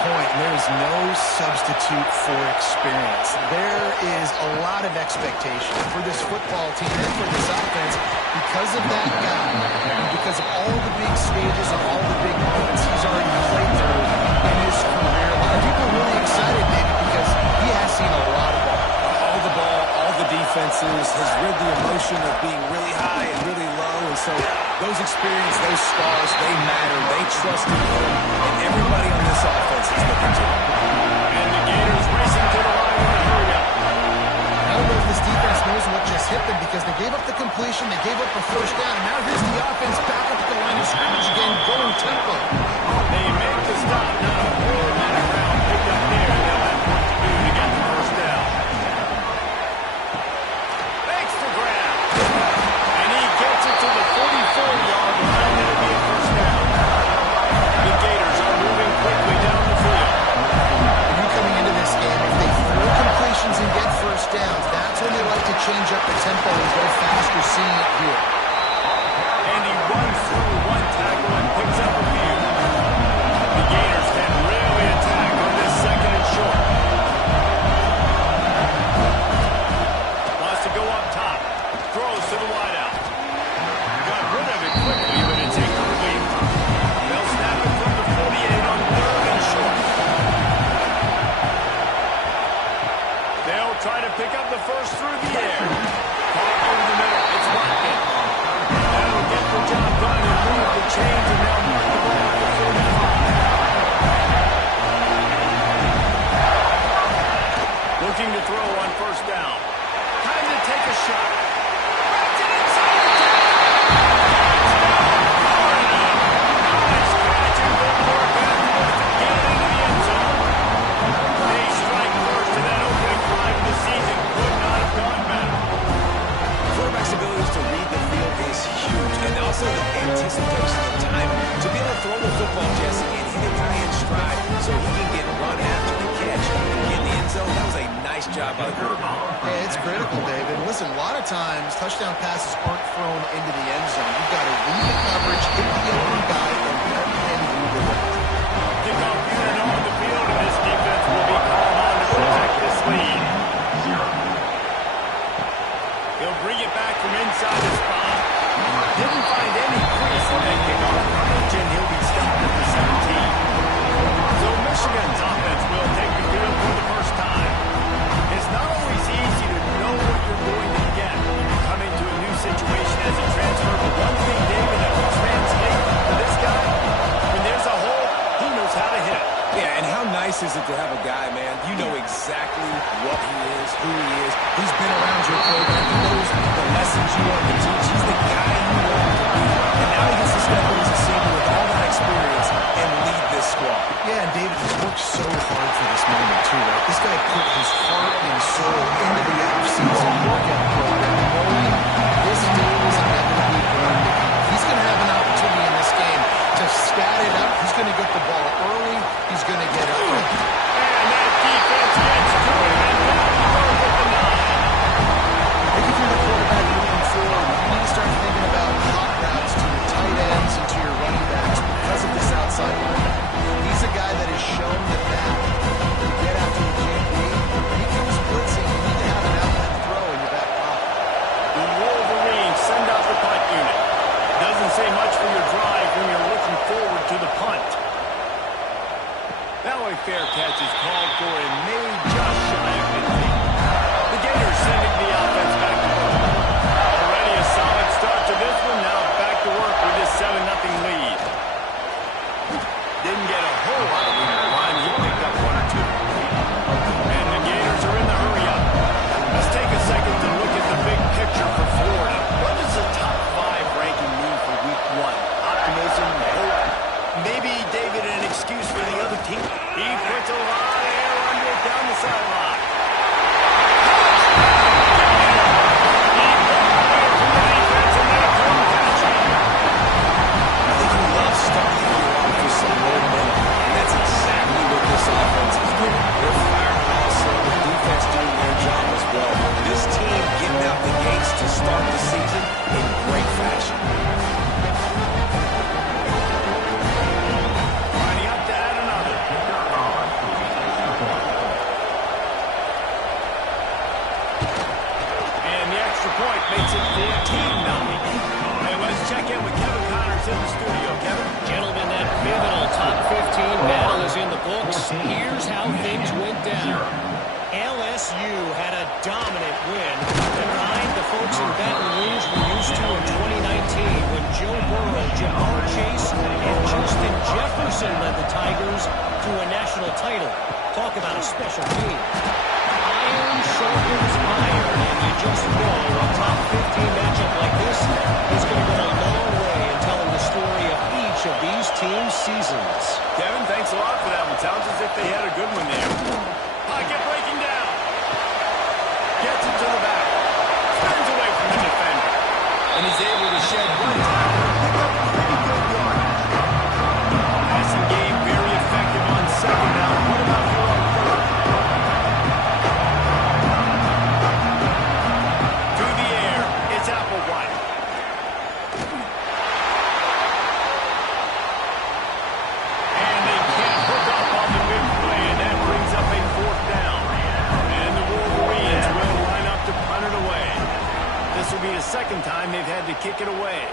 point. There is no substitute for experience. There is a lot of expectation for this football team and for this offense because of that guy, and because of all the big stages and all the big moments he's already played through in his career. A lot of people are really excited, David, because he has seen a lot of ball. All the ball, all the defenses, has rid the emotion of being really high and really low, and so those experiences, those scars, they matter. They trust in him, and everybody on this offense is looking to him. And the Gators racing to the line in a hurry up. I don't know if this defense knows what just hit them because they gave up the completion, they gave up the first down, and now here's the offense back up at the line of scrimmage again, going tempo. They make the stop, not a whole lot of ground picked up there. They'll have work to do to get the first down. Makes the grab. And he gets it to the 44-yard line. That'll be a first down. The Gators are moving quickly down the field. When you're coming into this game, if they throw completions and get first downs, that's when they like to change up the tempo and go faster, seeing it here. And he runs through one tackle and picks up a few. The Gators can really attack on this second and short. Wants to go up top. Throws to the wideout. Got rid of it quickly, but it's incomplete. They'll snap it from the 48 on third and short. They'll try to pick up the first through the air. Caught over the middle. It's Watkins. That'll get the job done and move the chains, and they'll mark the ball at the 45. Looking to throw on first down. Time to take a shot. Wrapped it inside the 10. Nice catch, and good work afterwards to get it into the end zone. They strike first, and that opening drive of the season could not have gone better. Quarterback's abilities to read the field is huge, and also the anticipation of time to be able to throw the football, Jesse, and hit it kind of in stride so he can get run after the catch and get in the end zone. That was a nice job by the quarterback. Yeah, it's critical, David. Listen, a lot of times touchdown passes aren't thrown into the end zone. You've got to read the coverage, hit the open guy, and move the rest. Kickoff unit on the field, and this defense will be called on to protect this lead. He'll bring it back from inside the spot. Didn't find any crease in that kickoff coverage, and he'll be stopped at the 17. So Michigan's offense will take the field for the first time. It's not always easy to know what you're going to get when you come into a new situation as a transfer, but one thing, David, that will translate for this guy, when there's a hole, he knows how to hit it. Yeah, and how nice is it to have a guy, man, you know exactly what he is, who he is. He's been around your program. He knows the lessons you want to teach. He's the guy you want him to be. And now he gets to step in as a senior with all that experience and lead this squad. Yeah, and David has worked so hard for this moment, too, right? This guy put his heart and soul into the offseason workout program, knowing this day was inevitably going to come. He's going to have an opportunity in this game to stat it up. He's going to get the ball early. He's going to get it early. And that defense gets to him, and down he goes with the 9. I think if you're the quarterback moving forward, you need to start thinking about hot routes to your tight ends and to your running backs because of this outside linebacker. He's a guy that has shown the path to get after the QB. When he comes blitzing, you need to have an outlet extra point makes it 14-0. Hey, let's check in with Kevin Connors in the studio. Kevin? Gentlemen, that pivotal top 15 battle is in the books. Here's how things went down. LSU had a dominant win behind the folks in Baton Rouge were used to in 2019 when Joe Burrow, Jamar Chase, and Justin Jefferson led the Tigers to a national title. Talk about a special team. Iron sharpens iron, and you just know a top 15 matchup like this is going to go a long way in telling the story of each of these teams' seasons. Kevin, thanks a lot for that one. Sounds as if they had a good one there. Pocket breaking down. Gets it to the back. Turns away from the defender. And he's able to shed one time and pick up a pretty good yardage. Passing game very effective on second down. What about here on third? To the air. It's Applewhite. And they can't hook up on the big play, and that brings up a fourth down. And the Wolverines will line up to punt it away. This will be the second time they've had to kick it away.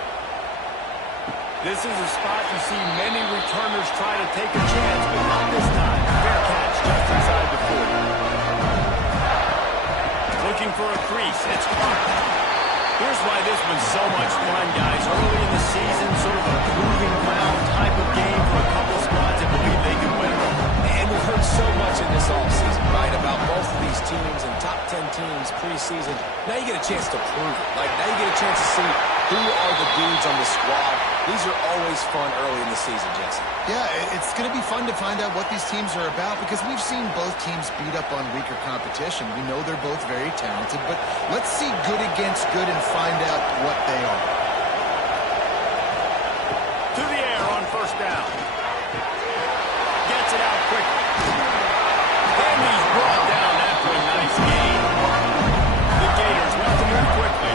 This is a spot you see many returners try to take a chance, but not this time. Fair catch just inside the 40. Looking for a crease. It's Clark. Here's why this was so much fun, guys. Early in the season, sort of a proving ground type of game for a couple squads that believe they can win. And we've heard so much in this offseason, right, about both of these teams and top 10 teams preseason. Now you get a chance to prove it. Like, now you get a chance to see who are the dudes on the squad. These are always fun early in the season, Jesse. Yeah, it's going to be fun to find out what these teams are about because we've seen both teams beat up on weaker competition. We know they're both very talented, but let's see good against good and find out what they are. To the air on first down. Gets it out quickly. And he's brought down after a nice gain. The Gators want to move quickly.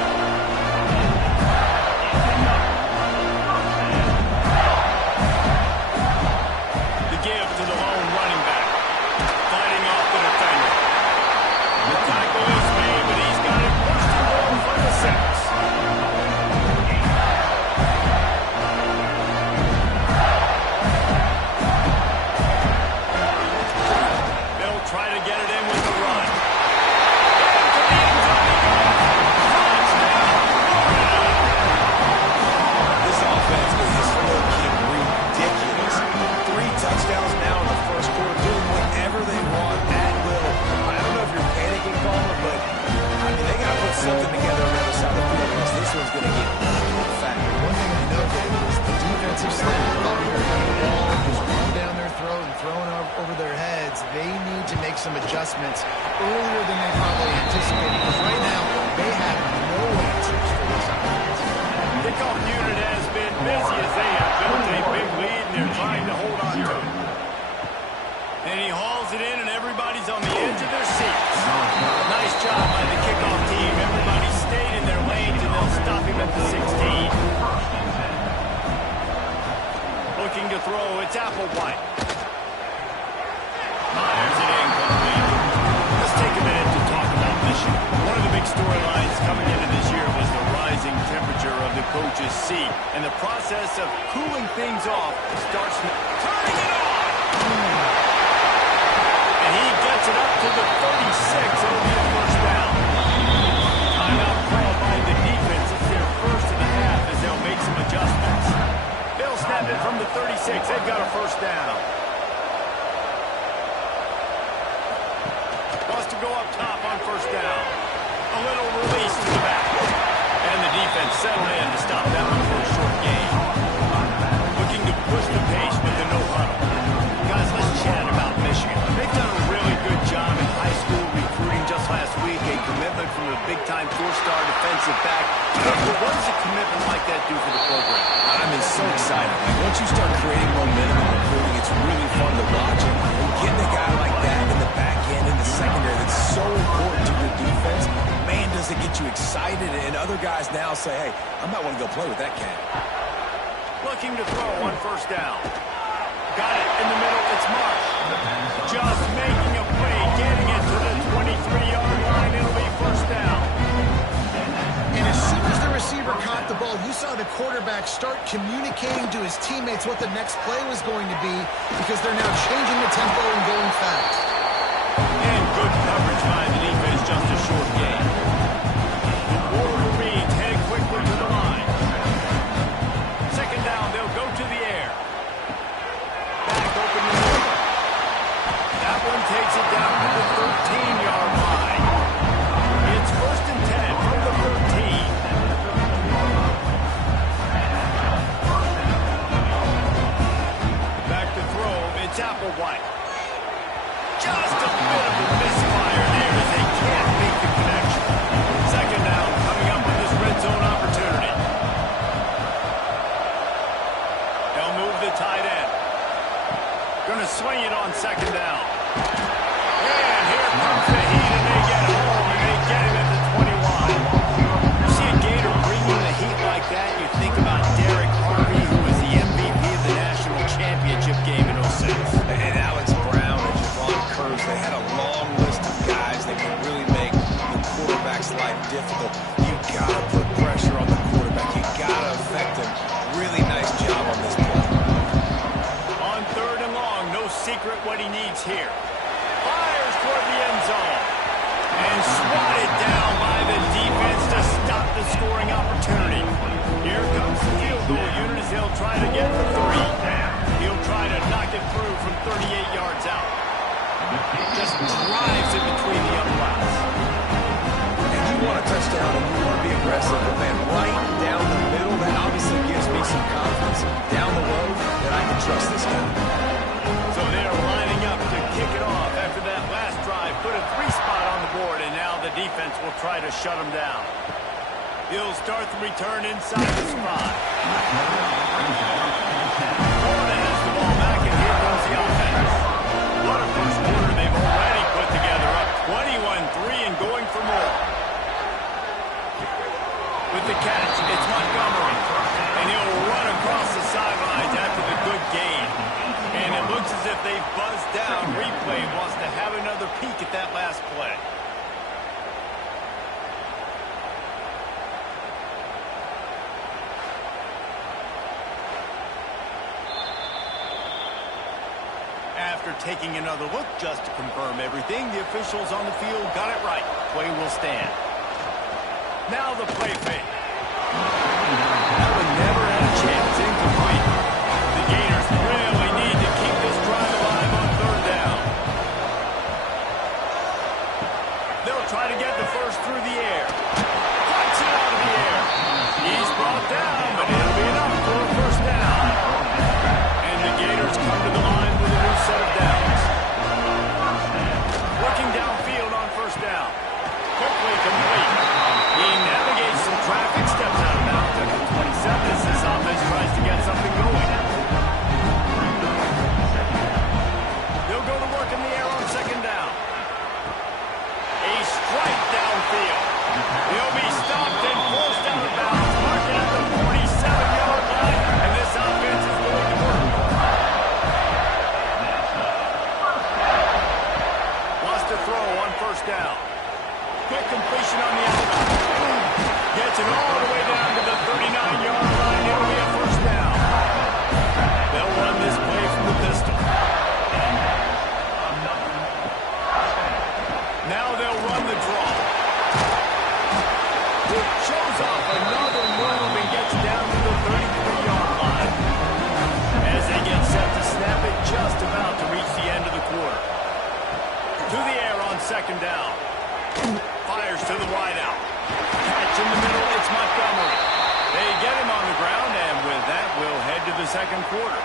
The give to the lone running back. Fighting off the defender. The tackle is made, but he's got it pushed and going for the 6. Try to get it in with the run. This offense is just looking ridiculous. 3 touchdowns now in the first quarter, doing whatever they want at will. I don't know if you're panicking, Palmer, but I mean, they got to put something together on the other side of the field because this one's going to get fat. One thing I know, David, is the defensive snap up here. Just run down their throat and throwing over their heads. They need to make some adjustments earlier than they probably anticipated because right now they have no answers for this offense. Kickoff unit has been busy as they have built a big lead and they're trying to hold on to it. And he hauls it in and everybody's on the edge of their seats. Nice job by the kickoff team. Everybody stayed in their lanes and they'll stop him at the 16. Looking to throw, it's Applewhite. Fires it in complete. Let's take a minute to talk about Michigan. One of the big storylines coming into this year was the rising temperature of the coach's seat. And the process of cooling things off starts turning it on. And he gets it up to the 36. It'll be a first down. Timeout called by the defense. It's their first of the half as they'll make some adjustments. They'll snap it from the 36. They've got a first down. Wants to go up top on first down. A little release to the back. And the defense settled in to stop that one for a short gain. Looking to push the pace with the no huddle. Guys, let's chat about Michigan. They've done a really good job in high school recruiting just last week. A commitment from a big-time 4-star defensive back. What does a commitment like that do for the program? I mean, so excited. Like, once you start creating momentum in recruiting, it's really fun to watch. And getting a guy like that in the back end, in the secondary, that's so important to your defense, man, does it get you excited. And other guys now say, hey, I might want to go play with that cat. Looking to throw on first down. Got it in the middle. It's Marsh. Just making a play, getting it to the 23-yard line. It'll be first down. quarterback start communicating to his teammates what the next play was going to be because they're now changing the tempo and going fast. And good coverage by the defense, just a short game. The Wolverines head quickly to the line. Second down, they'll go to the air. Back open the middle. That one takes it down to the 13-yard line. It's 1st and 10 from the 13. Back to throw, it's Applewhite. Just a bit of a misfire there as they can't make the connection. Second down coming up with this red zone opportunity. They'll move the tight end. Gonna swing it on second down. And here comes the heat, and they get home, and they get him at the 21. You see a Gator bringing the heat like that, you think about Derek Harvey, who was the MVP of the national championship game in 06. And Alex Brown and Javon Curves, they had a long list of guys that can really make the quarterback's life difficult. You gotta put pressure on the quarterback. You gotta affect him. Really nice job on this play. On 3rd and long, no secret what he needs here. Fires toward the end zone. And swatted down by the defense to stop the scoring opportunity. Here comes the field goal unit as he'll try to get the 3. He'll try to knock it through from 38 yards out. Just drives in between the uprights. And you want a touchdown and you want to be aggressive, but man, right down the middle, that obviously gives me some confidence down the road that I can trust this guy. So they're lining up to kick it off after that last drive. Put a 3 spot on the board, and now the defense will try to shut them down. He'll start the return inside the spot. Florida has the ball back, and here comes the offense. What a first quarter they've already put together, up 21-3 and going for more. With the catch, it's Montgomery, and he'll run across the sidelines after the good gain. And it looks as if they've buzzed down. Replay wants to have another peek at that last play. After taking another look just to confirm everything, the officials on the field got it right. Play will stand. Now the play fake. That one never had a chance. Incomplete. The Gators really need to keep this drive alive on 3rd down. They'll try to get the first through the air. Flights it out of the air. He's brought down, but it'll be enough for a first down. And the Gators come to the line with a new set of downs. Working downfield on 1st down. Quickly complete. He navigates some traffic, steps out of bounds at the 27 as this offense tries to get something going. They'll go to work in the air on 2nd down. A strike downfield. He'll be stopped and forced out of bounds, marking at the 47-yard line, and this offense is going to work. Lost a throw on 1st down. Quick completion on the outside. Gets it all the way down to the 39-yard line. It'll be a first down. They'll run this play from the pistol. Now they'll run the draw. It shows off another move and gets down to the 33-yard line. As they get set to snap it, just about to reach the end of the quarter. To the air on 2nd down. Fires to the wideout. Catch in the middle, it's Montgomery. They get him on the ground, and with that, we'll head to the 2nd quarter.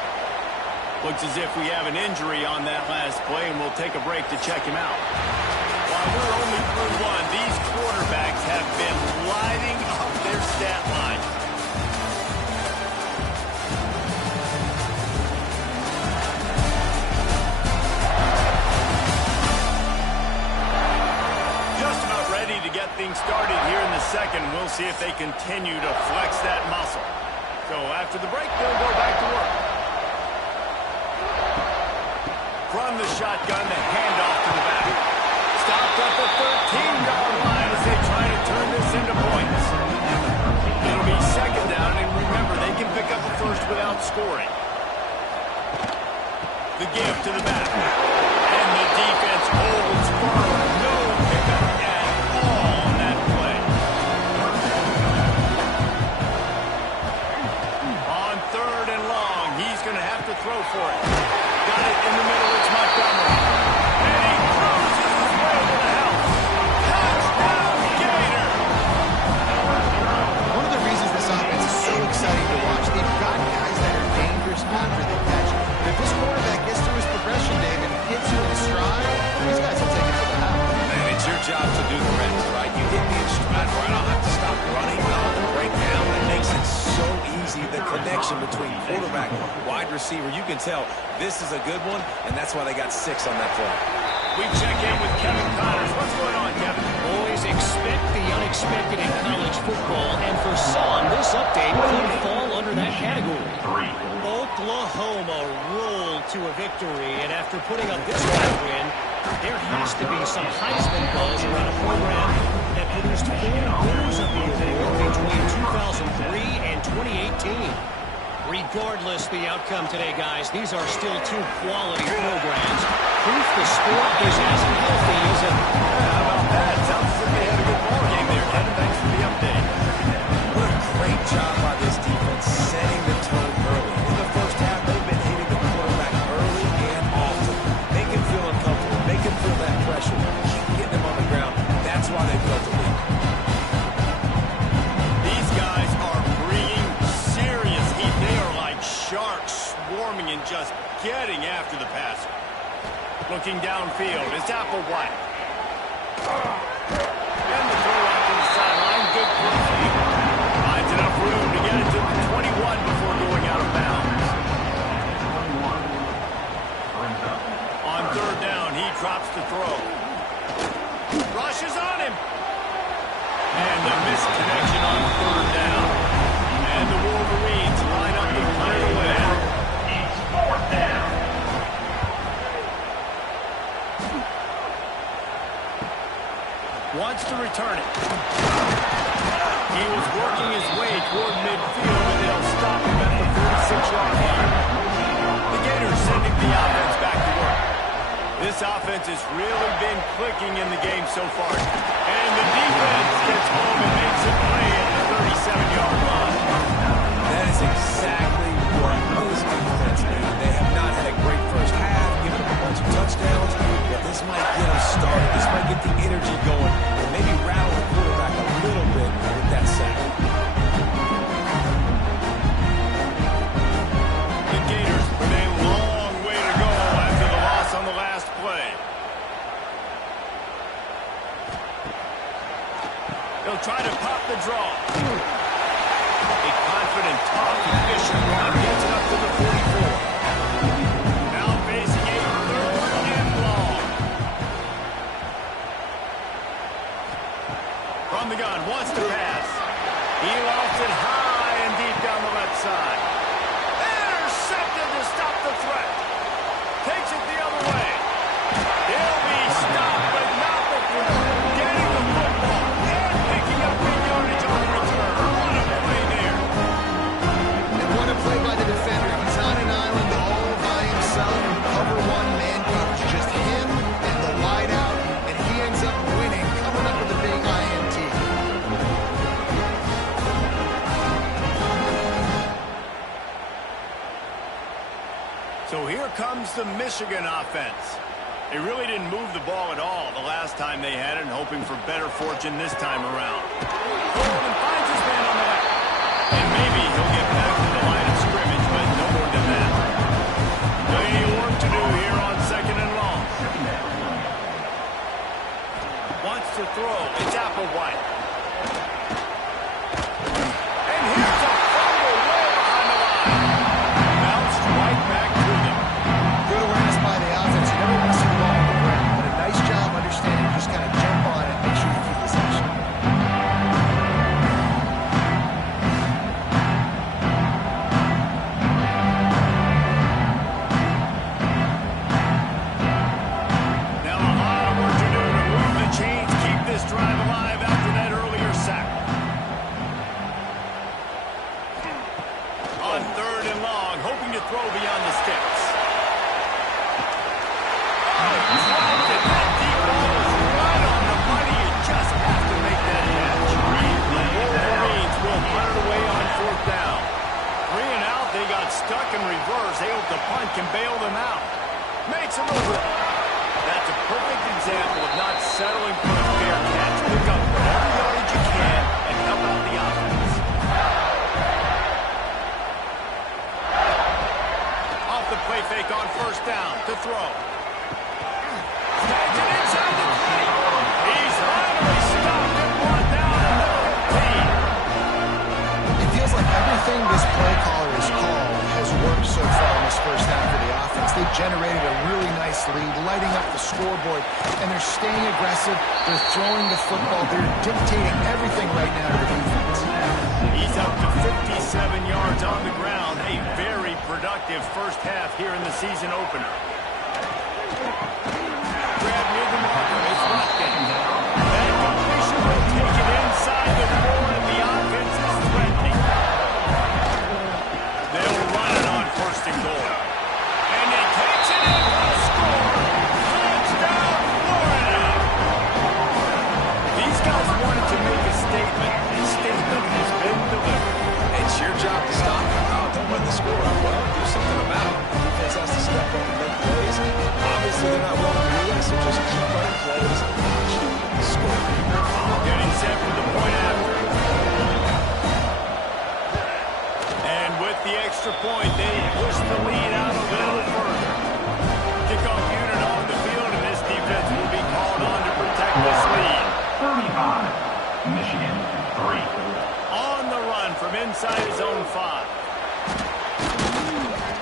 Looks as if we have an injury on that last play, and we'll take a break to check him out. While we're only through one, these quarterbacks have been lighting up their stat line. To get things started here in the 2nd, we'll see if they continue to flex that muscle. So after the break, they'll go back to work. From the shotgun, the handoff to the back. Stopped at the 13-yard line as they try to turn this into points. It'll be 2nd down, and remember, give to the back. And the defense holds firm. No pickup at all on that play. On 3rd and long, he's going to have to throw for it. Got it in the middle. It's Montgomery. And he cruises his way to the house. Touchdown, Gator! One of the reasons this offense is so exciting to watch, they've got guys that are dangerous after the catch. And if this quarterback gets to his progression, David, and hits you in stride, these guys will take it to the house. Man, it's your job to do the rest, right? You hit me in stride where I don't have to stop running. I don't have to break down. That makes it so easy. The connection between quarterback and wide receiver, you can tell this is a good one, and that's why they got 6 on that play. We check in with Kevin Connors. What's going on, Kevin? Boys, expect the unexpected in college football, and for some, this update could fall under that category. Oklahoma rolled to a victory, and after putting up this kind of win, there has to be some Heisman buzz around a program that produced 4 winners of the award between 2003 and 2018. Regardless the outcome today, guys, these are still 2 quality programs. Proof the sport is as healthy as ever. How about that? Sounds as if they had a good ball game there, Kevin. Thanks for the update. What a great job by this defense setting the tone early. In the first half, they've been hitting the quarterback early and often. Make him feel uncomfortable. Make him feel that pressure. Keep getting him on the ground. That's why they built the lead. These guys are bringing serious heat. They are like sharks swarming and just getting after the passer. Looking downfield is Applewhite. And the throw out to the sideline. Good crossing. Finds enough room to get it to the 21 before going out of bounds. On 3rd down, he drops the throw. Rushes on him. And the missed connection on 3rd down. And the Wolverines line up to play away. It's 4th down. Wants to return it. He was working his way toward midfield, and they'll stop him at the 46-yard line. The Gators sending the offense back to work. This offense has really been clicking in the game so far. And the defense gets home and makes a play at the 37-yard line. That is exactly what this defense needs. They have not had a great first half, given up a bunch of touchdowns, but this might get them started. This might get the energy going, and maybe rattle the quarterback a little bit with that sack. The Gators with a long way to go after the loss on the last play. They'll try to pop the draw. A confident, tough, efficient run gets it up to the 44. Now facing a 3rd and long. From the gun, wants to pass. He lofts it high and deep down the left side. Intercepted to stop the threat. Takes it the other way. He'll be stopped, but not before getting the football and picking up big yardage on the return. What a play there. And what a play by the defender. He's on an island all by himself. Cover 1 man coverage, just him and the wide out, and he ends up winning, coming up with a big INT. So here comes the Michigan offense. They really didn't move the ball at all the last time they had it, and hoping for better fortune this time around. Coleman finds his man on the left. And maybe he'll get back to the line of scrimmage, but no more than that. Plenty of work to do here on 2nd and long. Wants to throw. It's Applewhite. And here's a fumble way behind the line. Bounced right back to them. Good awareness by the offense. You never want to see the ball on the ground, but a nice job understanding. Just kind of jump on it and make sure you keep possession. Now a lot of work to do to move the chains, keep this drive alive after that It feels like everything this play caller has called has worked so far in this first half of the offense. They've generated a really nice lead, lighting up the scoreboard, and they're staying aggressive. They're throwing the football. They're dictating everything right now to the defense. He's up to 57 yards on the ground. A very productive first half here in the season opener. Grab near the marker. It's Watkins. That completion will take it inside the 4, and the offense is threatening. They'll run it on first and goal. And he takes it in for a score. Touchdown, Florida. These guys wanted to make a statement. The statement has been delivered. It's your job to stop them. Don't let the score up. Well, do something about it. Defense has to step up and make plays. Obviously, they're not willing to do that, so just keep running plays and score. Getting set for the point after. And with the extra point, they push the lead out a little further. Kickoff unit on the field, and this defense will be called on to protect this lead. 35, Michigan 3. On the run from inside his own 5.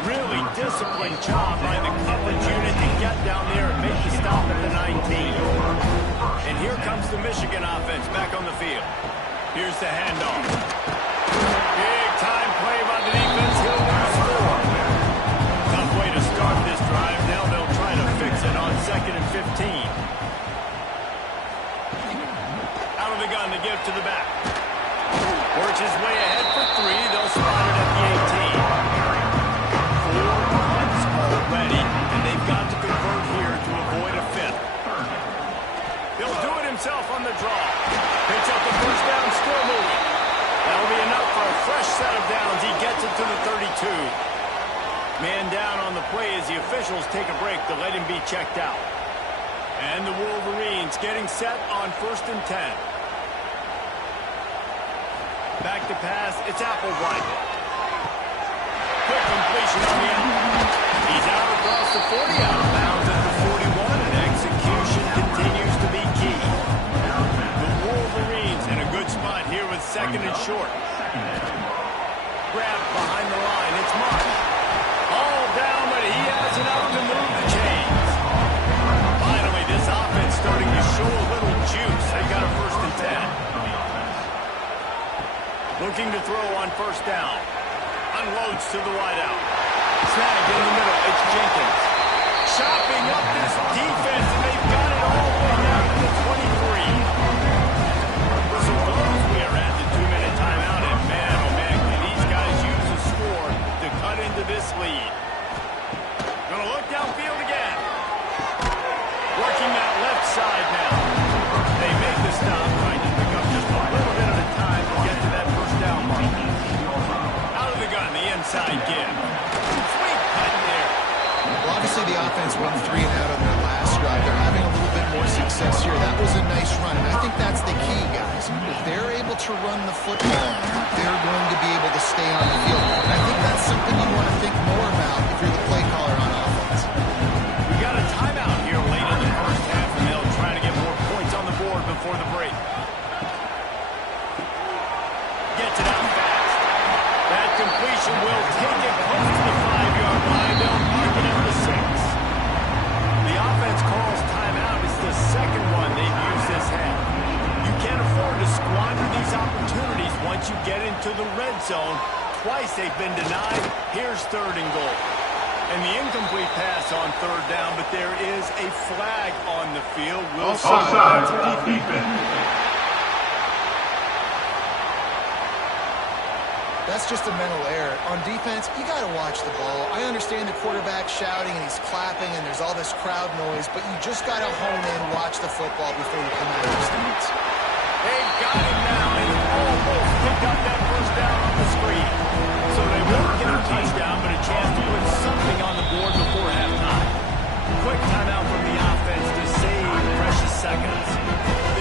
Really disciplined job by the coverage unit to get down there and make the stop at the 19. And here comes the Michigan offense back on the field. Here's the handoff. Big time play by the defense. He'll lose 4. Tough way to start this drive. Now they'll try to fix it on 2nd and 15. Out of the gun to give to the back. Works his way ahead for 3. They'll spot it at the 18. 4 punts already, and they've got to convert here to avoid a 5th. He'll do it himself on the draw. Picks up the first down, still moving. That'll be enough for a fresh set of downs. He gets it to the 32. Man down on the play as the officials take a break to let him be checked out. And the Wolverines getting set on 1st and 10. Back to pass, it's Applewhite. Quick completion on the end. He's out across the 40, out of bounds at the 41, and execution continues to be key. The Wolverines in a good spot here with 2nd and short. Grab behind the line, it's Marsh. All down, but he has enough to move the chains. Finally, this offense starting to show a little juice. They got a 1st and 10. Looking to throw on 1st down. Unloads to the wideout. Snagged in the middle. It's Jenkins. Chopping up this defense, and they've got it all the way down to the 23. Whistle blows. We are at the 2-minute timeout, and man, oh man, can these guys use a score to cut into this lead. Gonna look downfield again. Working that left side now. They make the stop, trying to pick up just a little bit at a time to get to that 1st down mark. The inside give. Sweet cut there. Well, obviously the offense went 3 and out on their last drive. They're having a little bit more success here. That was a nice run, and I think that's the key, guys. If they're able to run the football, they're going to be able to stay on the field. And I think that's something you want to think more about if you're the play caller on offense. We got a timeout here late in the first half, and they'll try to get more points on the board before the break. Gets it out fast. That completion will take it close to the 5-yard line. They'll mark it at the 6. The offense calls timeout. It's the 2nd one they've used this half. You can't afford to squander these opportunities once you get into the red zone. Twice they've been denied. Here's 3rd and goal. And the incomplete pass on 3rd down, but there is a flag on the field. Offside defense. That's just a mental error. On defense, you got to watch the ball. I understand the quarterback shouting and he's clapping and there's all this crowd noise, but you just got to hone in, watch the football before you come out of your stance. They've got him now, and he almost picked up that 1st down on the screen. So they won't get a touchdown, but a chance to put something on the board before halftime. Quick timeout from the offense to save precious seconds.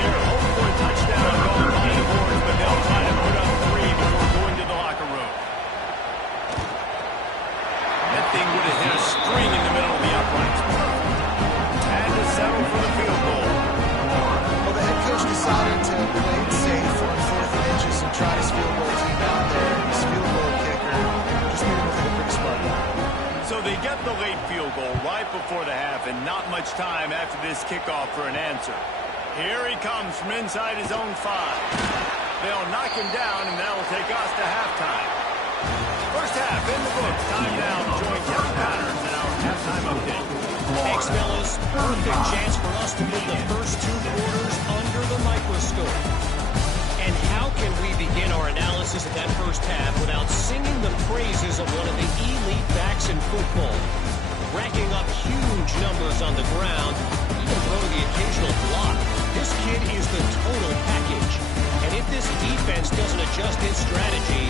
They're hoping for a touchdown going by the boards, but they'll try to put up 3 before going to the locker room. That thing would have hit a string in the middle of the uprights. Had to settle for the field goal. Well, the head coach decided to play it safe on 4th goal right before the half and not much time after this kickoff for an answer. Here he comes from inside his own 5. They'll knock him down, and that will take us to halftime. First half in the books. Time now to join Kevin Patterson in our halftime update. Thanks, fellas. Perfect chance for us to put the first 2 quarters under the microscope. And how can we begin our analysis of that first half without singing the praises of one of the elite backs in football? Racking up huge numbers on the ground, even throwing the occasional block. This kid is the total package. And if this defense doesn't adjust its strategy,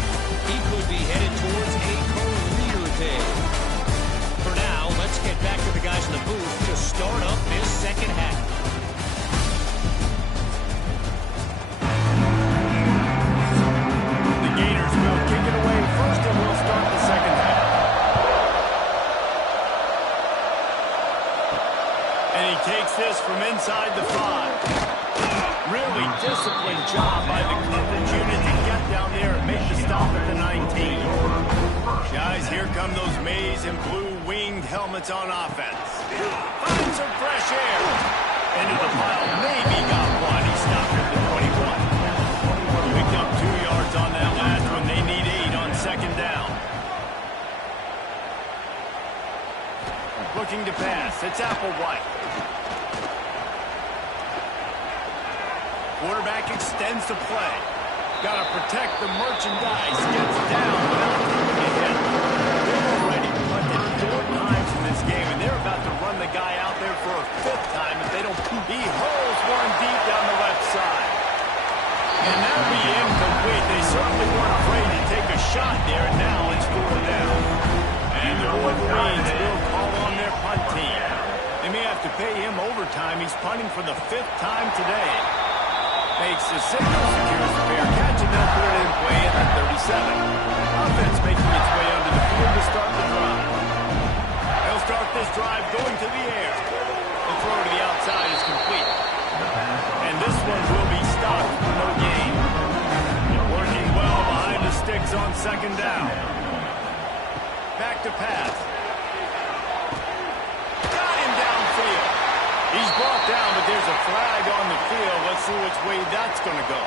he could be headed towards a career day. For now, let's get back to the guys in the booth to start up this second half. The Gators will kick it away first, and we'll start the second half. And he takes this from inside the 5. Really disciplined job by the coverage unit to get down there and make the stop at the 19. Guys, here come those maize and blue winged helmets on offense. Find some fresh air. Into the pile, maybe got one. He stopped at the 21. Picked up 2 yards on that last one. They need 8 on second down. Looking to pass. It's Applewhite. Quarterback extends the play. Got to protect the merchandise. Gets down without taking a hit. They've already punted 4 times in this game, and they're about to run the guy out there for a 5th time if they don't. He holds one deep down the left side. And that'll be incomplete. They certainly weren't afraid to take a shot there, and now it's 4 down. And the Wolverines will call on their punt team. They may have to pay him overtime. He's punting for the 5th time today. Makes the signal, secures the fair catch, and they'll put it in play at the 37. Offense making its way under the field to start the drive. They'll start this drive going to the air. The throw to the outside is complete. And this one will be stopped for no gain. Working well behind the sticks on second down. Back to pass. Got him downfield. He's brought down, but there's a flag on the field. Let's see which way that's going to go.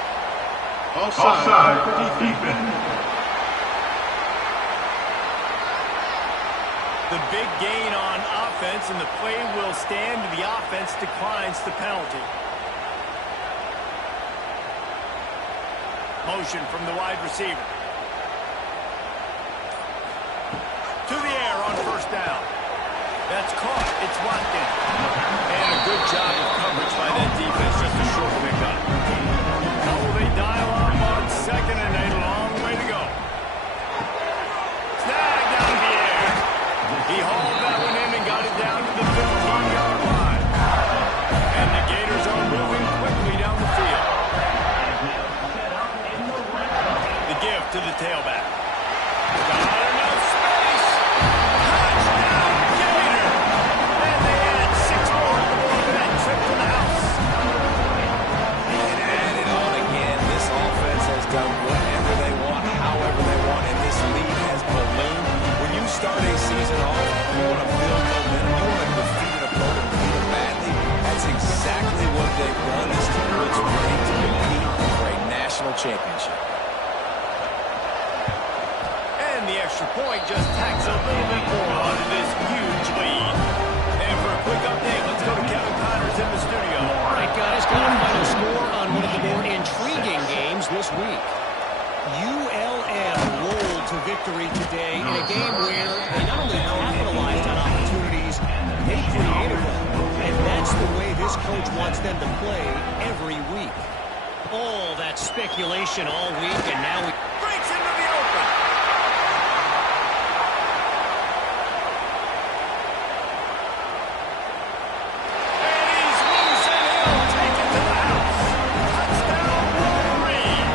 Offside for defense. The big gain on offense, and the play will stand. The offense declines the penalty. Motion from the wide receiver. To the air on first down. That's caught. It's Watkins. And a good job of coverage by that defense. Just a short pickup. How will they dial up on second and a long way to go? Snag down the air. He hauled that one in and got it down to the 15-yard line. And the Gators are moving quickly down the field. The give to the tailback. Got enough space. Touchdown, Gator. And they add 6 more to that trip to the house. And add it on again. This offense has done whatever they want, however they want, and this lead has ballooned. When you start a season off, you want to build momentum. You want to defeat an opponent and beat them badly. That's exactly what they've done. This team looks ready to compete for a national championship. And the extra point just tacks a little bit more onto this huge lead. And for a quick update, let's go to Kevin Connors in the studio. All right, guys, got a final score on one of the more intriguing games this week. ULM rolled to victory today in a game where they not only capitalized on opportunities, they created them. And that's the way this coach wants them to play every week. All that speculation all week, and now we Breaks into the open. And he's loose, and he'll take it to the house. Touchdown, Wolverine.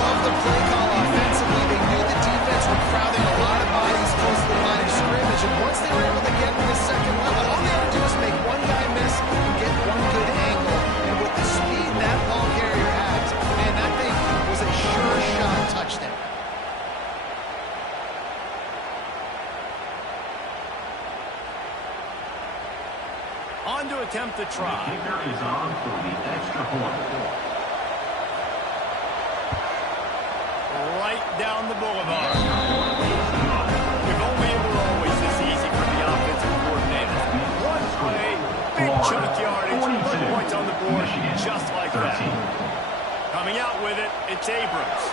Love the play call offensively. They knew the defense were crowding a lot of bodies close to the line of scrimmage, and once they were able to get to the second level, all they had to do was make one guy miss and get one good angle. And with the speed that ball carrier has, man, that thing was a attempt to try. Kicker is on for the extra point. Right down the boulevard. If only it were always this easy for the offensive coordinator. One play, big chunk yardage, put points on the board, just like that. Coming out with it, it's Abrams.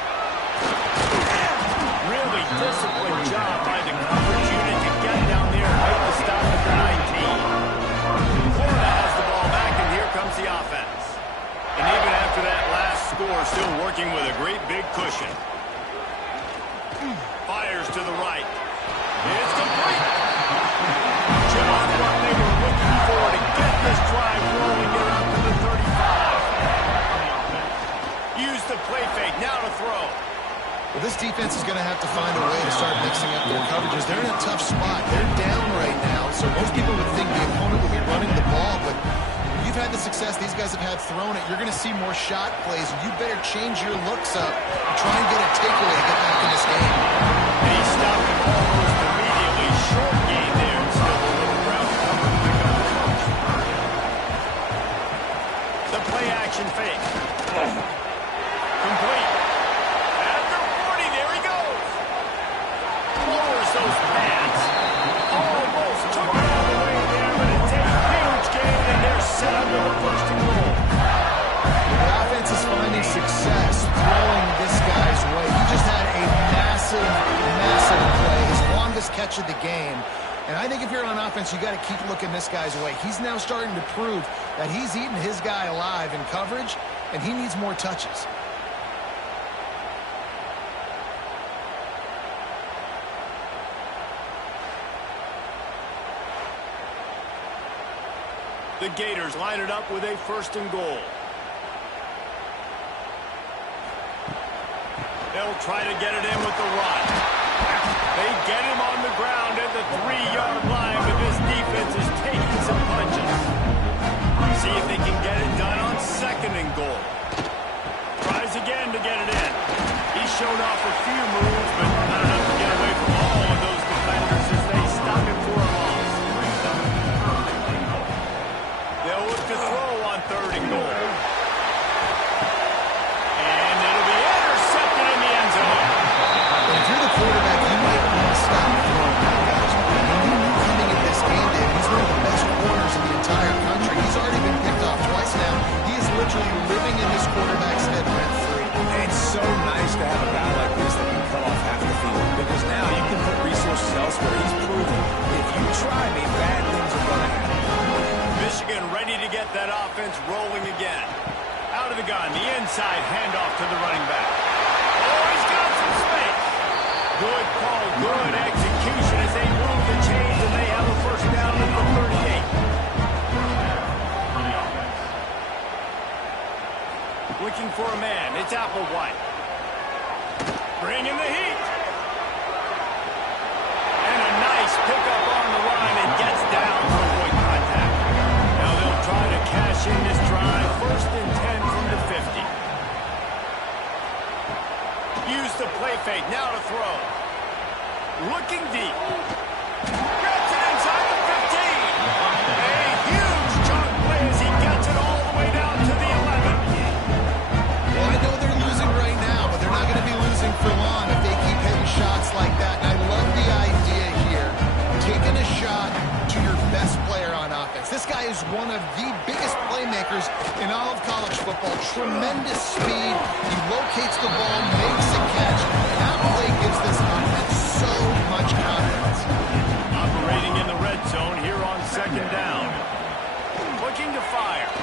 Really disciplined job by the coverage unit to get down there and make the stop at the 19. Florida has the ball back, and here comes the offense. And even after that last score, still working with a great big cushion. Fires to the right. It's complete. Just what they were looking for to get this drive rolling here up to the 35. Use the play fake. Now to throw. Well, this defense is going to have to find a way to start mixing up their coverages. They're in a tough spot. They're down right now, so most people would think the opponent would be running the ball, but you've had the success these guys have had throwing it. You're going to see more shot plays, and you better change your looks up and try and get a takeaway to get back in this game. And he stopped it almost immediately. Short gain there. Still a little ground to cover to pick up the first. The play action fake. Complete. At the 40, there he goes. Lowers those pads. Almost took it all the way there, but it's a huge gain, and they're set up with the first and goal. The offense is finding success throwing this guy's way. He just had a massive play, his longest catch of the game. And I think if you're on offense, you got to keep looking this guy's way. He's now starting to prove that he's eating his guy alive in coverage, and he needs more touches. The Gators line it up with a first and goal. They'll try to get it in with the run. They get him on the ground at the 3-yard line, but this defense is taking some punches. See if they can get it done on second and goal. Tries again to get it in. He showed off a few moves, but not enough to get away from all of those defenders as they stop him for a loss. They'll look to throw on third and goal. And it'll be intercepted in the end zone. If you're the quarterback, you might want to stop throwing that guys. I mean, you knew coming into this game, Dave, he's one of the best corners in the entire country. He's already been picked off twice now. He is literally living in this quarterback's head rent-free. It's so nice to have a guy like this that can cut off half the field, because now you can put resources elsewhere. He's proven if you try me, bad things are going to happen. Michigan ready to get that offense rolling again. Out of the gun, the inside handoff to the running back. Oh, he's got some space. Good call, good execution as they move the chains, and they have a first down at the 38. Looking for a man, it's Applewhite. Bringing the heat. And a nice pickup on the line and gets down to avoid contact. Now they'll try to cash in this drive. First and 10 from the 50. Use the play fake. Now to throw. Looking deep. Gets it inside the 15. A huge chunk play as he gets it all the way down to the 11. Well, I know they're losing right now, but they're not going to be losing for long if they keep hitting shots like that. And I love the idea here, taking a shot to your best player on offense. This guy is one of the biggest playmakers in all of college football. Tremendous speed. He locates the ball, makes a catch. That play gives this offense so much confidence. Operating in the red zone here on second down. Looking to fire.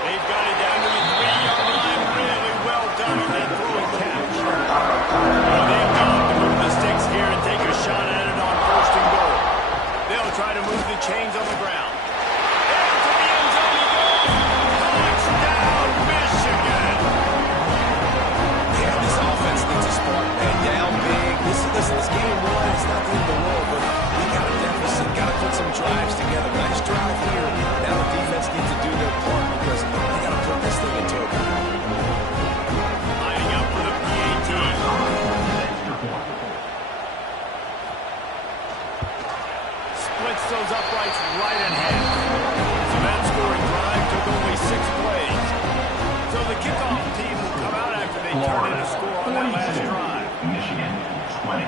They've got it down to the 3-yard line. Really well done on that throw and catch. Well, they've got to move the sticks here and take a shot at it on first and goal. They'll try to move the chains on the ground. Into the end zone he goes. Touchdown, Michigan! kickoff team will come out after they turn in a score on that last drive. Michigan, 20.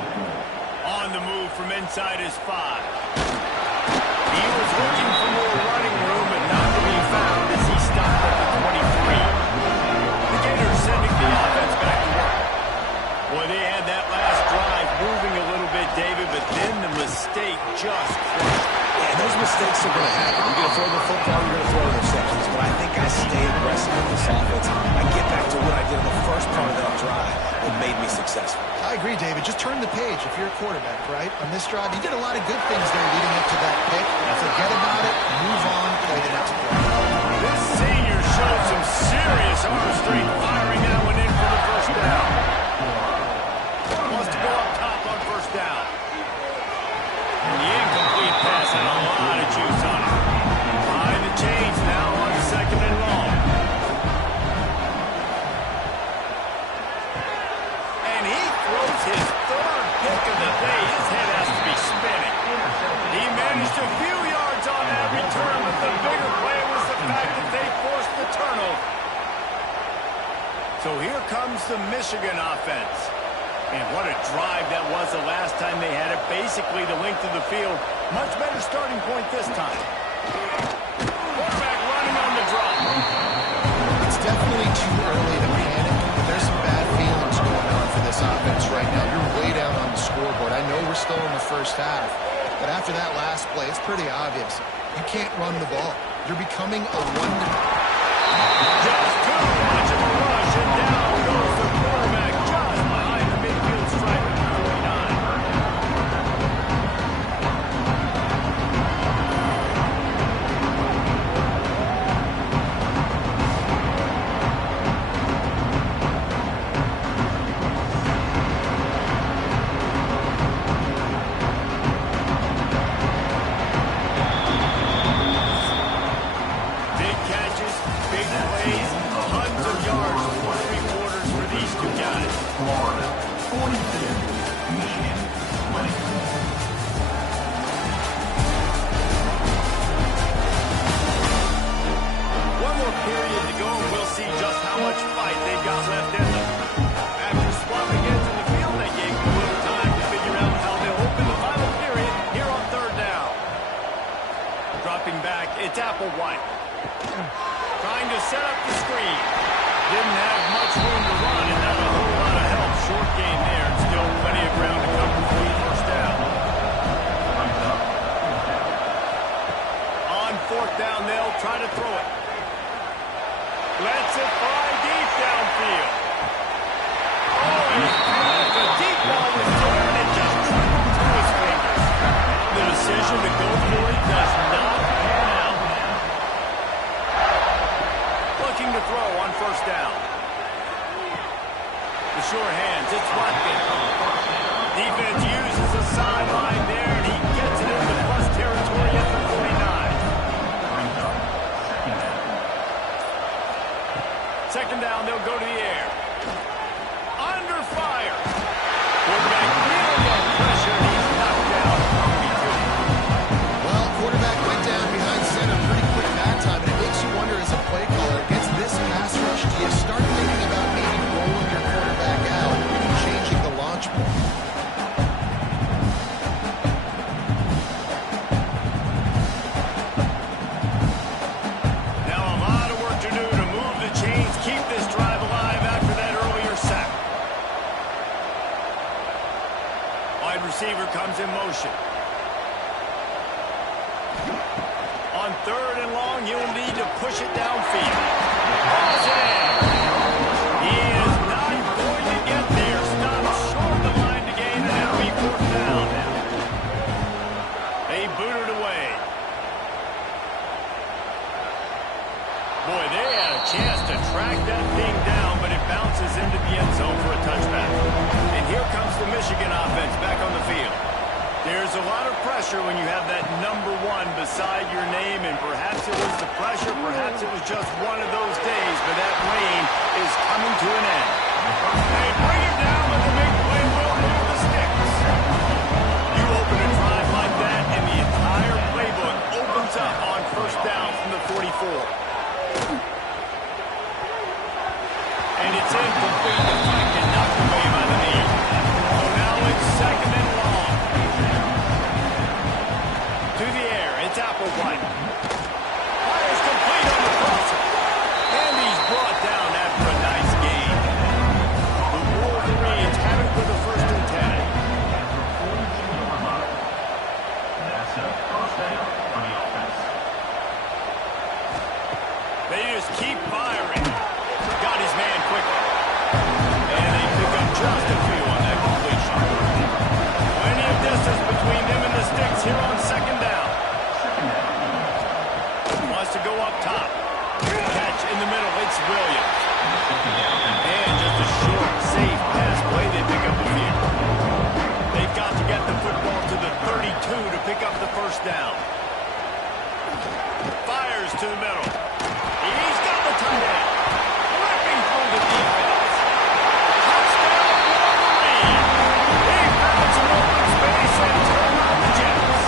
On the move from inside his 5. He was looking for more running room, but not to be found as he stopped at the 23. The Gators sending the offense back to work. Boy, they had that last drive moving a little bit, David, but then the mistake just crushed. And those mistakes are going to happen. You're going to throw the football, you're going to throw interceptions. But I think I stay aggressive with this offense. I get back to what I did in the first part of that drive that made me successful. I agree, David. Just turn the page if you're a quarterback, right? On this drive, you did a lot of good things there leading up to that pick. Forget about it, move on, play the next play. This senior showed some serious arm strength firing that one in for the first down. Wants to go up top on first down. And the incomplete pass had a lot of juice on it. Behind the chains now on 2nd and long. And he throws his 3rd pick of the day. His head has to be spinning. He managed a few yards on that return, but the bigger play was the fact that they forced the turnover. So here comes the Michigan offense. And what a drive that was the last time they had it. Basically the length of the field. Much better starting point this time. Quarterback running on the drop. It's definitely too early to panic, but there's some bad feelings going on for this offense right now. You're way down on the scoreboard. I know we're still in the first half, but after that last play, it's pretty obvious. You can't run the ball. You're becoming a Just too much of a rush, and down goes the quarterback just behind the midfield stripe at the 49. Big catches, big plays, tons of yards for 3 quarters for these two guys. Florida, 42. Michigan, 20. One more period to go, and we'll see just how much fight they've got left in them. After swapping into the field, they gave them a little time to figure out how they'll open the final period here on 3rd down. Dropping back, it's Applewhite. Trying to set up the screen. Didn't have much room to run and not a whole lot of help. Short game there and still plenty of ground to cover for the first down. On 4th down, they'll try to throw it. Lets it fly deep downfield. Oh, he's back. The deep ball was there and it just trickled through his fingers. The decision to go for it does not pan out. Looking to throw on 1st down. The sure hands, it's Watkins. Defense uses the sideline there, and he gets it into plus territory at the 49. 2nd down, they'll go to the air. Under fire. Quarterback really got pressure, and he's knocked down. Well, quarterback went down behind center pretty quick that time, and it makes you wonder as a play caller, against this pass rush, do you start thinking about maybe rolling your quarterback out and changing the launch point? Now a lot of work to do to move the chains, keep this drive alive after that earlier sack. Wide receiver comes in motion. On 3rd and long, he'll need to push it downfield. Balls it in. He is not going to get there. Stops short of the line to gain, and it'll be 4th down. They boot it away. Boy, they had a chance to track that thing down, but it bounces into the end zone for a touchback. And here comes the Michigan offense back on the field. There's a lot of pressure when you have that number 1 beside your name, and perhaps it was the pressure, perhaps it was just one of those days, but that rain is coming to an end. They bring him down with the big play, will move the sticks. You open a drive like that, and the entire playbook opens up on 1st down from the 44. That's incomplete. Deflected, knocked away by the knee. So now it's second and long. To the air, it's Applewhite. Fires complete on the crosser. And he's brought down after a nice gain. The Wolverines have it for the first and 10. That's a first down for the offense. They just keep firing. Got his man quickly. And they pick up just a few on that completion. Plenty of distance between them and the sticks here on second down. Wants to go up top. Catch in the middle. It's Williams. And just a short, safe pass play. They pick up a few. They've got to get the football to the 32 to pick up the first down. Fires to the middle. He's got the tight end. Ripping through the defense. Touchdown, Wolverine. He found some open space and turned on the Jets.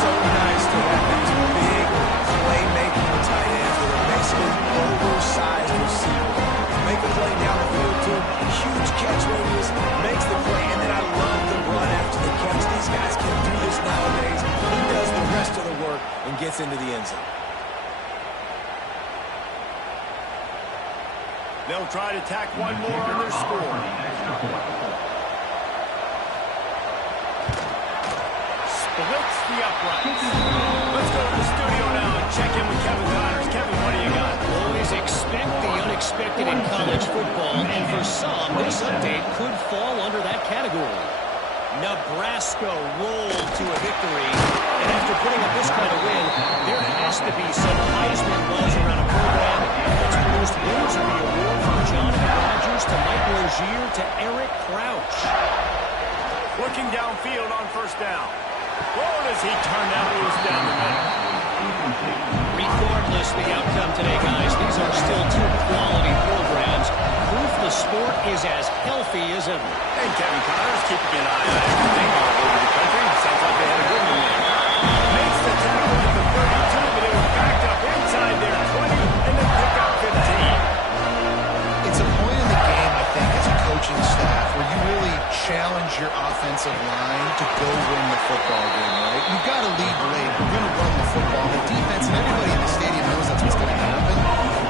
So nice to have these big playmaking tight ends that are basically oversized receivers. Make a play down the field too. Huge catch radius. Makes the play. And then I love the run after the catch. These guys can do this nowadays. He does the rest of the work and gets into the end zone. They'll try to tack one more on their score. Splits the uprights. Let's go to the studio now and check in with Kevin Connors. Kevin, what do you got? Always expect the unexpected in college football, and for some, this update could fall under that category. Nebraska rolled to a victory, and after putting up this kind of win, there has to be some Heisman buzz around a program that's produced winners of the award from Jonathan Rodgers to Mike Rozier to Eric Crouch. Looking downfield on first down. Oh, does he turn that loose down the middle? Regardless the outcome today, guys, these are still two quality programs. Proof the sport is as healthy as ever. And Kevin Connors keeping an eye on everything all over the country. Sounds like they had a good one there. Makes the tackle to the 32, but it was backed up inside their 20, and then pick up 15. It's a point in the game, I think, as a coaching staff, where you really challenge your offensive line to go win the football game, right? You've got to lead late. We're going to run the football. The defense and everybody in the stadium knows that's what's going to happen.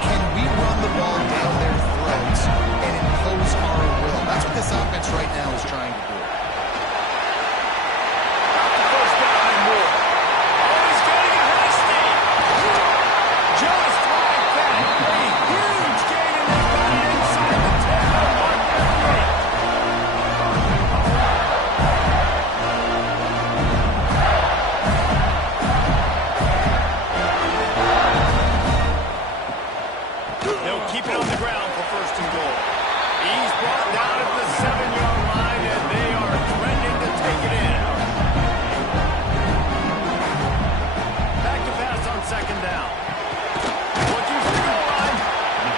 Can we run the ball down their throats and impose our will? That's what this offense right now is trying to do. First down and more. Oh, he's getting it hasty. Just like that. A huge gain, and they got it inside the 10 on Mark Everett. They'll keep it on the ground for first and goal. He's brought down at the 7-yard line, and they are threatening to take it in. Back to pass on second down. Looking for the goal line.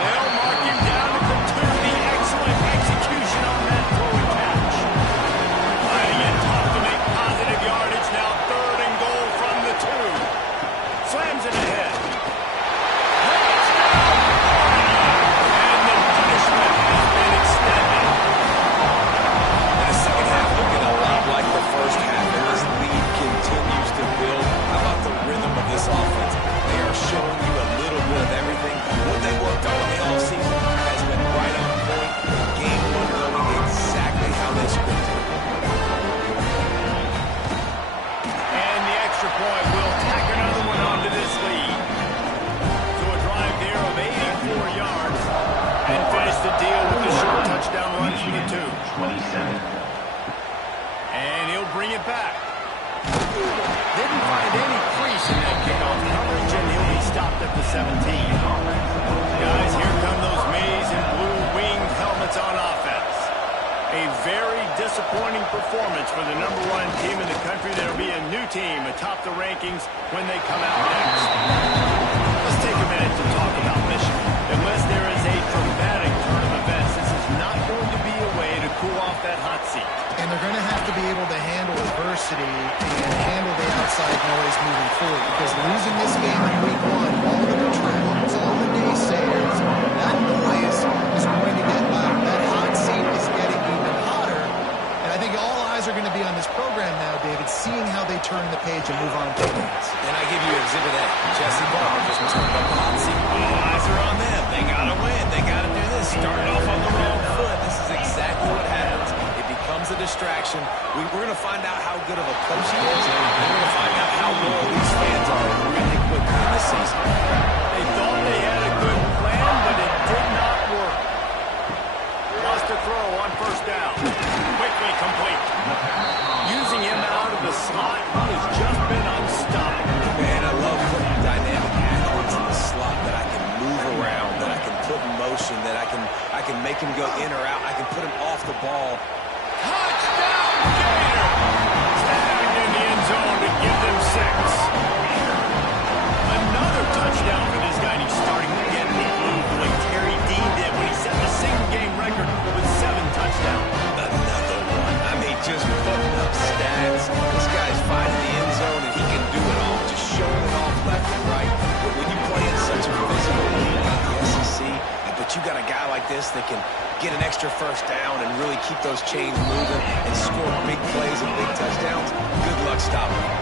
They'll mark him down to continue the excellent execution on that throw and catch. Finding it tough to make positive yardage now. Third and goal from the 2. Slams it ahead. This offense, they are showing you a little bit of everything. What they worked on in the offseason has been right on point. Game one knowing exactly how they scripted it. And the extra point will tack another one onto this lead. So a drive there of 84 yards and finish the deal with the short touchdown run from the 2. 27. And he'll bring it back. Didn't find any crease in that kickoff coverage, and he'll be stopped at the 17. Guys, here come those maize and blue winged helmets on offense. A very disappointing performance for the #1 team in the country. There'll be a new team atop the rankings when they come out next. Let's take a minute to talk about Michigan. Unless there is a dramatic turn of events, this is not going to be a way to cool off that hot seat. And they're going to have to be able to handle adversity and handle the outside noise moving forward, because losing this game in week 1, all the detractors, all the naysayers, that noise We're going to find out how good of a coach he is, and we're going to find out how loyal these fans are really quickly in this season. They thought they had a good plan, but it did not work. Lost a throw on first down. Quickly complete. Using him out of the slot, he has just been unstoppable. Man, I love putting dynamic athletes in the slot that I can move around, that I can put in motion, that I can make him go in or out. I can put him off the ball. Touchdown, Gator! Tagged in the end zone to give them 6. Another touchdown for this guy, and he's starting to get in the groove the way Terry Dean did when he set the single-game record with 7 touchdowns. Another one. I mean, just putting up stats. This guy's finding the end zone, and he can do it all, just showing it off left and right. But when you play in such a physical league like the SEC, but you got a guy like this that can get an extra first down and really keep those chains moving and score big plays and big touchdowns, good luck stopping him.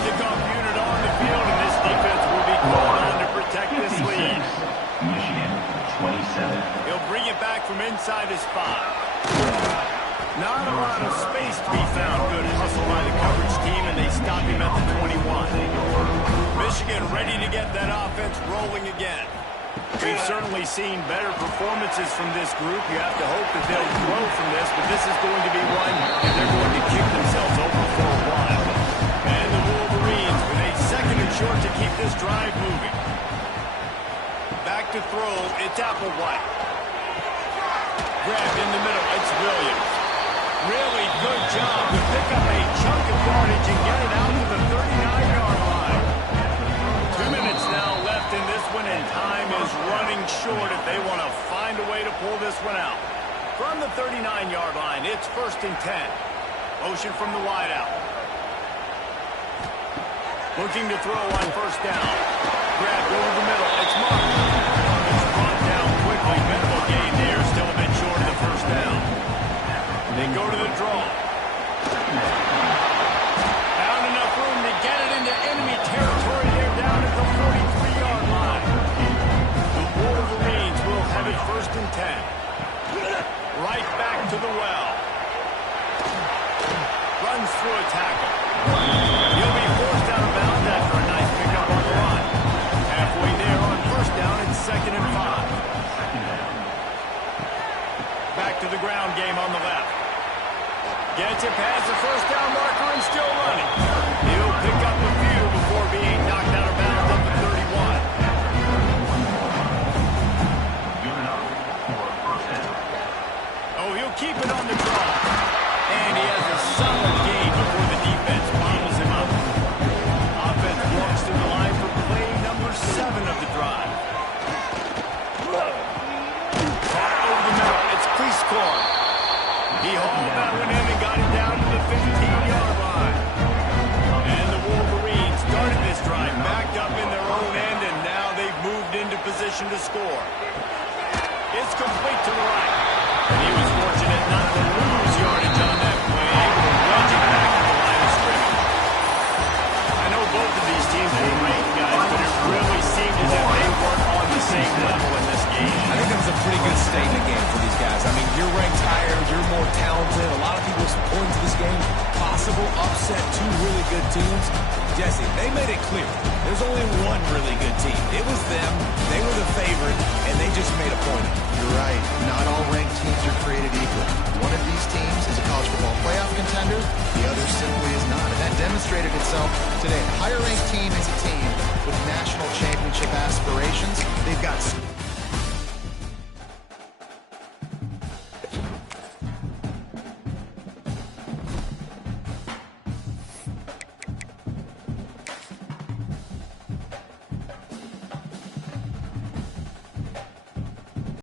Kickoff unit on the field, and this defense will be called on to protect this lead. Michigan, 27. He'll bring it back from inside his 5. Not a lot of space to be found. Good hustle by the coverage team, and they stop him at the 21. Michigan ready to get that offense rolling again. We've certainly seen better performances from this group. You have to hope that they'll grow from this, but this is going to be one that they're going to kick themselves over for a while. And the Wolverines with a 2nd and short to keep this drive moving. Back to throw, it's Applewhite. Grabbed in the middle, it's Williams. Really good job to pick up a chunk of yardage and get it out to the 39-yard line. 2 minutes now left in this one, and time is running short if they want to find a way to pull this one out. From the 39-yard line, it's 1st and 10. Motion from the wideout. Looking to throw on first down. Grabbed over the middle. It's Mark. It's brought down quickly. Minimal gain there. Still a bit short of the first down. They go to the draw. Found enough room to get it into enemy territory there down at the 43-yard line. The Wolverines will have it 1st and 10. Right back to the well. Runs through a tackle. He'll be forced out of bounds after a nice pickup on the run. Halfway there on first down, it's 2nd and 5. Back to the ground game on the left. Gets it past the first down marker and still running. He'll pick up a few before being knocked out of bounds at the 31. Good enough for first down. Oh, he'll keep it on the draw. And he has a solid gain before the defense bottles him up. Offense walks to the line for play number 7 of the drive. Caught over the middle. It's Cleescore. He hauled that one in and got it down to the 15-yard line. And the Wolverines started this drive backed up in their own end, and now they've moved into position to score. It's complete to the right. And he was fortunate not to lose yardage on that play, able to wedge it back to the line of scrimmage. I know both of these teams were ranked, guys, but it really seemed as if they weren't on the same level in this game. I think it was a pretty good statement game for these guys. I mean, you're ranked higher, you're more talented. A lot of people point to this game. Possible upset, 2 really good teams. Jesse, they made it clear. There's only one really good team. It was them. They were the favorite, and they just made a point. You're right. Not all ranked teams are created equal. One of these teams is a college football playoff contender. The other simply is not. And that demonstrated itself today. A higher ranked team is a team with national championship aspirations. They've got